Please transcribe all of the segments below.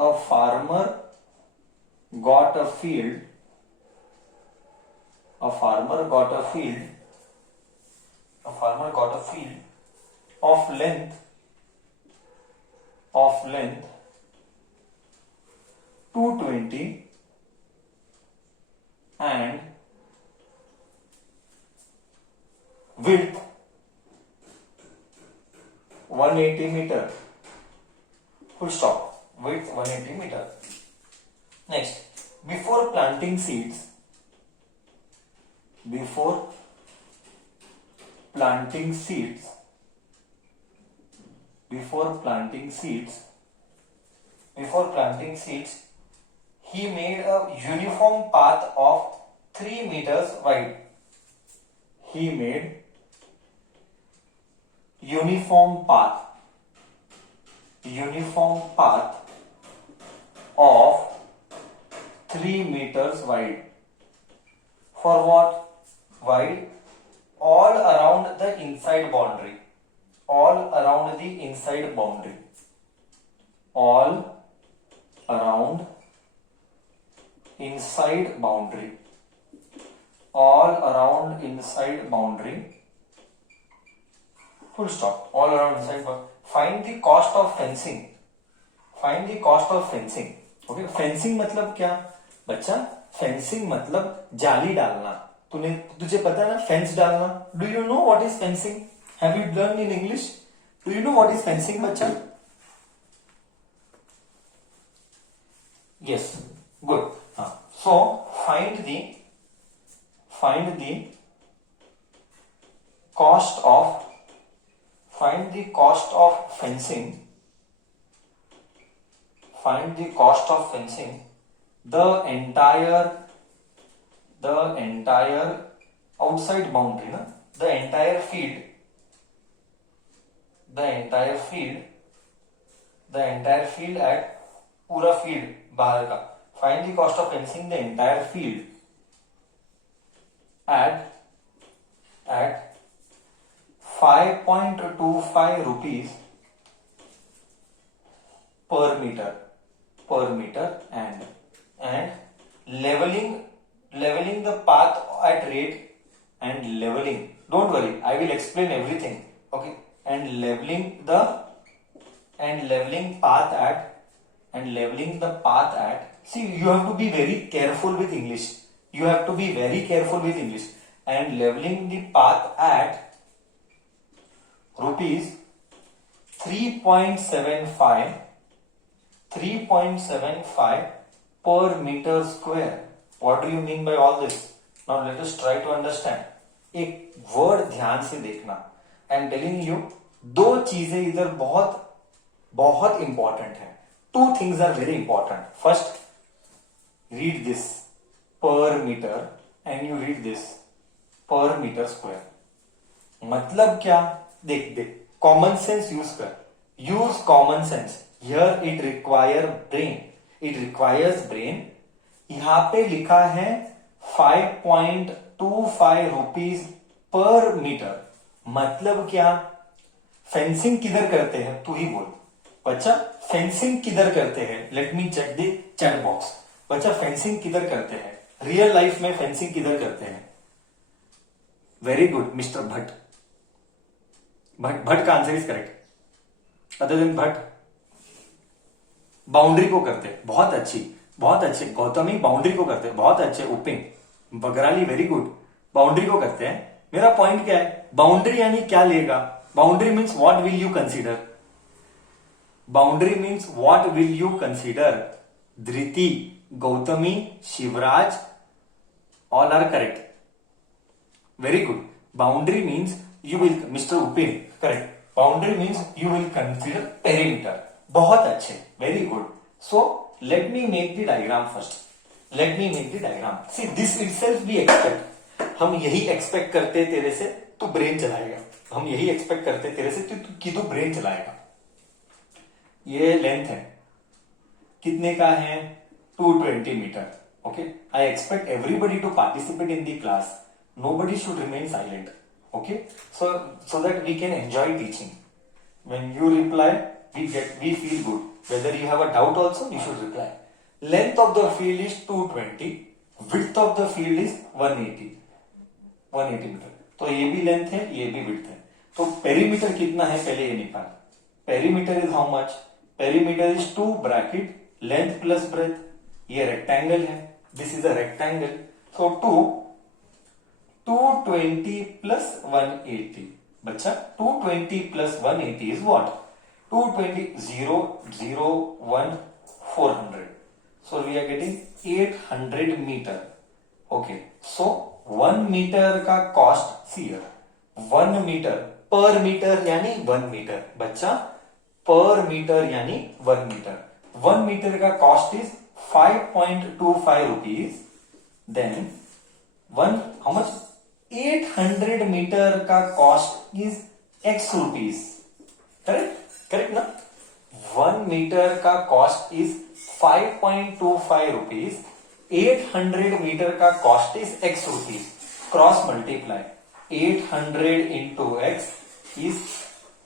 A farmer got a field. A farmer got a field. A farmer got a field of length 220 and width 180 meter. Full stop. Width 180 meter. Next, before planting seeds, he made a uniform path of 3 meters wide. He made uniform path of 3 meters wide. For what? Wide all around the inside boundary. All around the inside boundary. All around inside boundary. All around inside boundary. Full stop. All around inside boundary. Find the cost of fencing. Find the cost of fencing. Okay, fencing मतलब क्या बच्चा? Fencing मतलब जाली डालना. तुझे पता है ना फेंस डालना? Do you know what is fencing? Have you learn in English? Do you know what is fencing बच्चा? Yes, good. हाँ, so find the cost of fencing. Find the cost of fencing the entire outside boundary, na? The entire field at पूरा field बाहर का. Find the cost of fencing the entire field at 5.25 rupees per meter and leveling the path at rate and leveling. Don't worry, I will explain everything. Okay, and leveling the path at. See, you have to be very careful with English. And leveling the path at rupees 3.75 per meter square. What do you mean by all this? Now let us try to understand. एक word ध्यान से देखना. I am telling you, दो चीजें इधर बहुत important है. Two things are very important. First, read this per meter and you read this per meter square. मतलब क्या? देख कॉमन सेंस यूज कर. Use common sense. Here it requires brain. यहां पे लिखा है 5.25 रुपीज पर मीटर. मतलब क्या? फेंसिंग किधर करते हैं? तू ही बोल बच्चा. फेंसिंग किधर करते हैं? Let me check the chat box. बच्चा फेंसिंग किधर करते हैं? रियल लाइफ में फेंसिंग किधर करते हैं? वेरी गुड मिस्टर भट्ट का answer is correct. Other than Bhatt, boundary को करते. बहुत अच्छे गौतमी, बाउंड्री को करते. बहुत अच्छे उपिन बगराली, वेरी गुड. बाउंड्री को करते हैं. मेरा पॉइंट क्या है? बाउंड्री यानी क्या लेगा? Boundary means what will you consider? Dhriti, Gautami, Shivraj, all are correct. Very good. Boundary means you will, mister Upin correct. Boundary means you will consider perimeter. बहुत अच्छे, very good. So let me make the diagram first. See, this itself we expect. हम यही expect करते तेरे से, तू brain चलाएगा. कि तू ब्रेन चलाएगा. ये लेंथ है, कितने का है? 220 metre. Okay, I expect everybody to participate in the class. Nobody should remain silent. Okay, so that we can enjoy teaching. When you reply, we feel good. Whether you have a doubt also, you should reply. Length of the field is 220, width of the field is 180 metre. तो ये भी length है, ये भी width है. तो perimeter कितना है पहले ये निकाल. Perimeter is how much? Perimeter is 2 bracket length plus breadth. ये रेक्टेंगल है, this is a rectangle. So 220 plus 180. बच्चा 220 plus 180 is what? 220 0 0 1 400. So we are getting 800 meter. Okay. So 1 meter का cost here. 1 meter per meter यानी 1 meter. बच्चा per meter यानी 1 meter. 1 meter का cost is 5.25 rupees. Then how much? 800 meter का cost is x rupees. Correct ना? 1 meter का cost is 5.25 rupees. 800 meter का cost is x rupees. Cross multiply. 800 into x is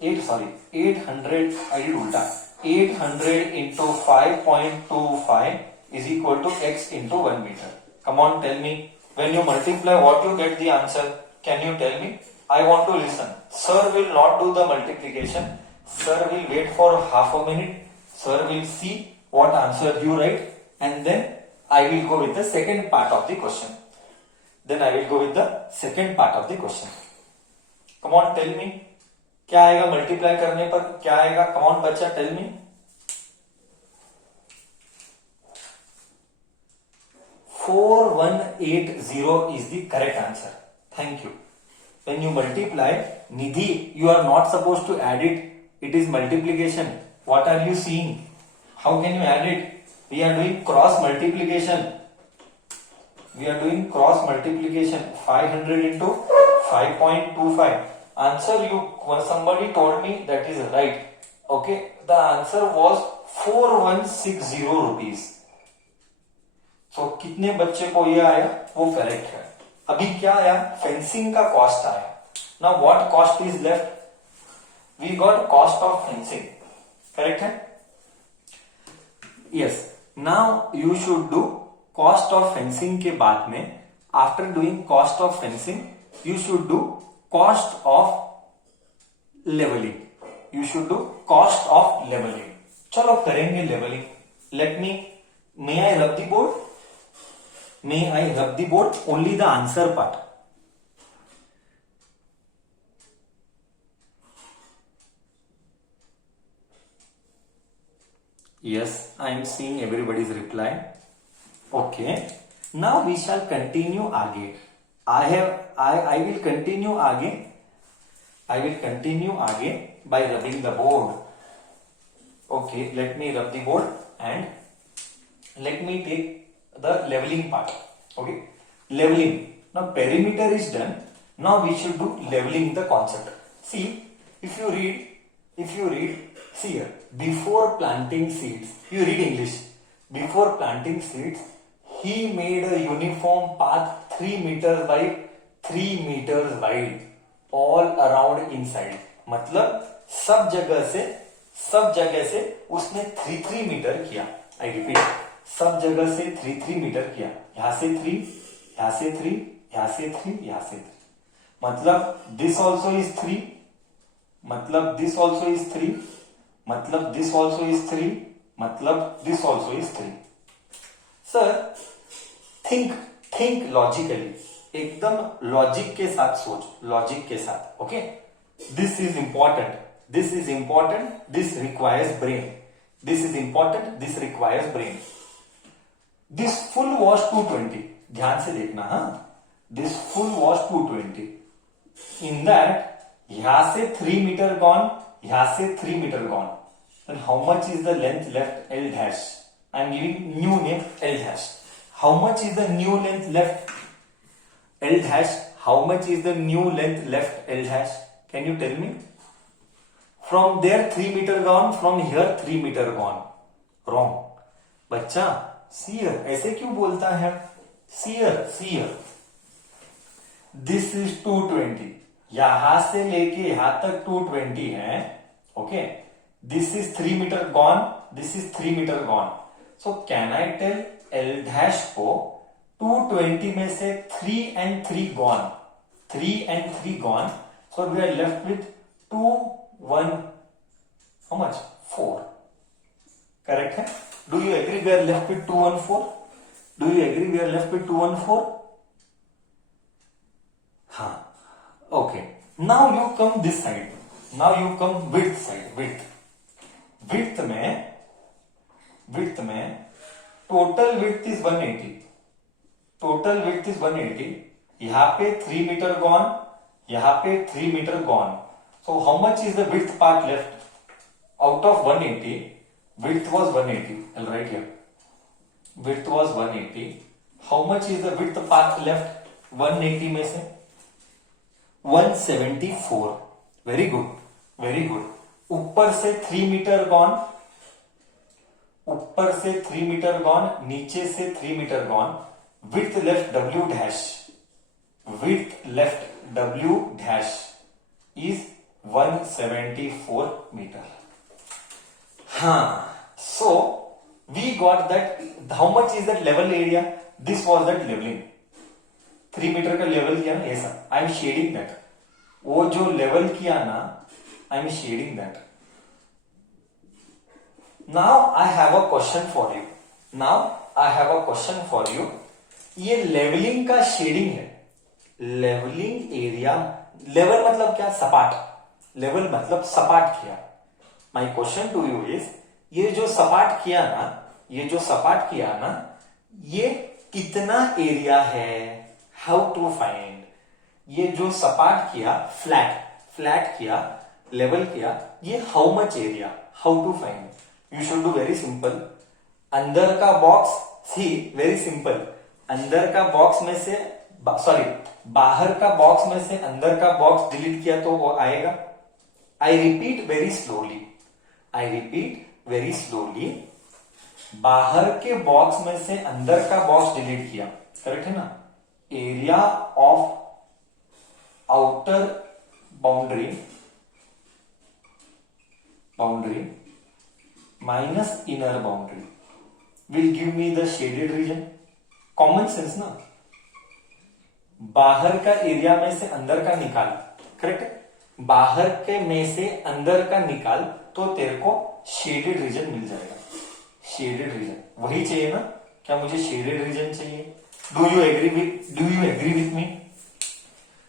800. I did ulta. 800 into 5.25 is equal to x into 1 meter. Come on, tell me. When you multiply, what you get the answer? Can you tell me? I want to listen. Sir will not do the multiplication. Sir will wait for half a minute. Sir will see what answer you write, and then I will go with the second part of the question. Come on, tell me. क्या आएगा multiply करने पर? क्या आएगा? Come on, बच्चा, tell me. 4180 is the correct answer. Thank you. When you multiply, Nidhi, you are not supposed to add it. It is multiplication. What are you seeing? How can you add it? We are doing cross multiplication. 500 into 5.25. Answer somebody told me that is right. Okay. The answer was 4160 rupees. So कितने बच्चे को ये आया? वो correct है. अभी क्या आया? फेंसिंग का कॉस्ट आया. Now what cost is left? We got cost of fencing. Correct है? Yes. Now you should do cost of fencing के बाद में, after doing cost of fencing, you should do cost of leveling. चलो करेंगे leveling. May I rub the board? May I rub the board? Only the answer part. Yes, I am seeing everybody's reply. Okay. Now we shall continue आगे. I will continue आगे by rubbing the board. Okay, let me rub the board and let me take the leveling part. Okay, leveling. Now perimeter is done. Now we should do leveling the concept. See, if you read, see here, before planting seeds, you read English. Before planting seeds, he made a uniform path 3 meters by 3 meters wide all around inside. मतलब सब जगह से उसने 3 metre किया. I repeat, सब जगह से 3 metre किया. यहां से 3, यहां से 3, यहां से 3, यहां से 3. मतलब this also is 3, मतलब this also is 3, मतलब this also is 3, मतलब this also is 3. Sir, think logically. एकदम लॉजिक के साथ सोच, लॉजिक के साथ. Okay, this is important, this requires brain. This is important, this requires brain. This full was 220. ध्यान से देखना. This full was 220. In that यहां से 3 मीटर गॉन, यहां से 3 metre gone. And how much is the length left? L dash. I am giving new name L dash. How much is the new length left? L dash. How much is the new length left? L dash. Can you tell me? From there 3 meter gone, from here 3 meter gone. Wrong. बच्चा, see here. ऐसे क्यों बोलता है? See here. This is 220. यहां से लेके यहां तक 220 है. Okay. This is 3 meter gone. this is 3 meter gone. So can I tell L dash को 220 में से 3 and 3 gone, 3 and 3 gone, so we are left with 2 1 how much 4. Correct है? Do you agree we are left with 2 1 4? Do you agree we are left with 2 1 4? हाँ. Okay. Now you come this side. Now you come width side. Width में total width is 180. Total width is 180. यहाँ पे 3 meter gone, यहाँ पे 3 meter gone. So how much is the width part left? Out of 180, width was 180. I'll write here. Width was 180. How much is the width part left? 180 में से 174. Very good. Very good. ऊपर से 3 meter gone, ऊपर से 3 meter gone, नीचे से 3 meter gone. Width left W dash. Width left W dash is 174 meter. हाँ. So we got that. How much is that level area? This was that leveling. 3 meter का level किया ना ऐसा. I am shading that. वो जो level किया ना, I am shading that. Now I have a question for you. Now I have a question for you. ये levelling का शेडिंग है. लेवलिंग एरिया, लेवल मतलब क्या? सपाट. लेवल मतलब सपाट किया. My question to you is, ये जो सपाट किया ना, ये जो सपाट किया ना, ये कितना एरिया है? How to find? ये जो सपाट किया, फ्लैट किया, लेवल किया, ये how much area? How to find? You should do very simple. अंदर का बॉक्स, सी वेरी सिंपल. अंदर का बॉक्स में से सॉरी बाहर का बॉक्स में से अंदर का बॉक्स डिलीट किया तो वो आएगा. I repeat very slowly. I repeat very slowly. बाहर के बॉक्स में से अंदर का बॉक्स डिलीट किया. करेक्ट है ना? Area of outer boundary minus inner boundary will give me the shaded region. Common sense ना. बाहर का एरिया में से अंदर का निकाल. करेक्ट. बाहर के में से अंदर का निकाल तो तेरे को शेडेड रीजन मिल जाएगा. शेडेड रीजन वही चाहिए ना? क्या मुझे शेडेड रीजन चाहिए? Do you agree with me?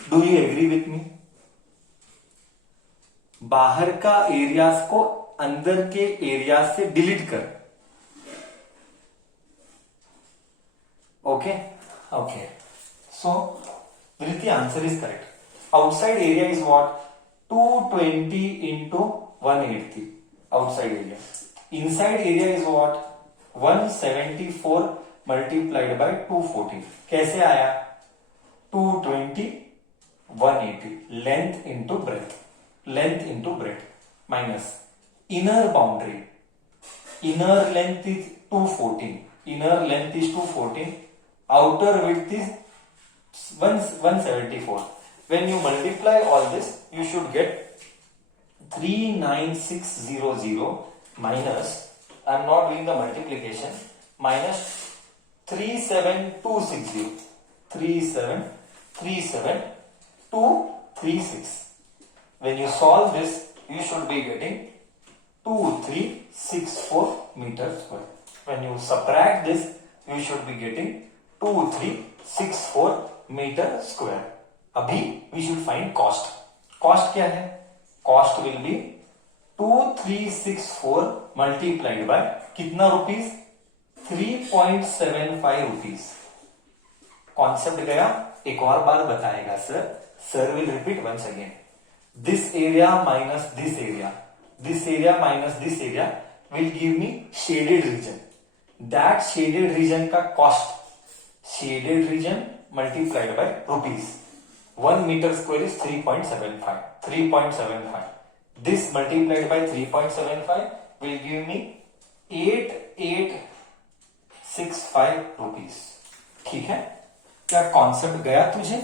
Do you agree with me? बाहर का एरियाज को अंदर के एरिया से डिलीट कर. Okay okay. So the answer is correct. Outside area is what? 220 into 180. Outside area. Inside area is what? 174 multiplied by 240. कैसे आया? 220 180. Length into breadth. Length into breadth. Minus inner boundary. Inner length is 214. Inner length is 214. Outer width is 174. When you multiply all this, you should get 39600 minus, I am not doing the multiplication, minus 37260. 3737236. When you solve this, you should be getting 2364 meter square. When you subtract this, you should be getting 2364 meter square. अभी we should find cost. Cost क्या है? Cost will be 2364 multiplied by कितना rupees? 3.75 rupees. Concept गया? एक और बार बताएगा sir. Sir will repeat once again. This area minus this area. This area minus this area will give me shaded region. That shaded region का cost, shaded region multiplied by rupees. 1 meter square is 3.75. 3.75. This multiplied by 3.75 will give me 8865 rupees. ठीक है? क्या concept गया तुझे?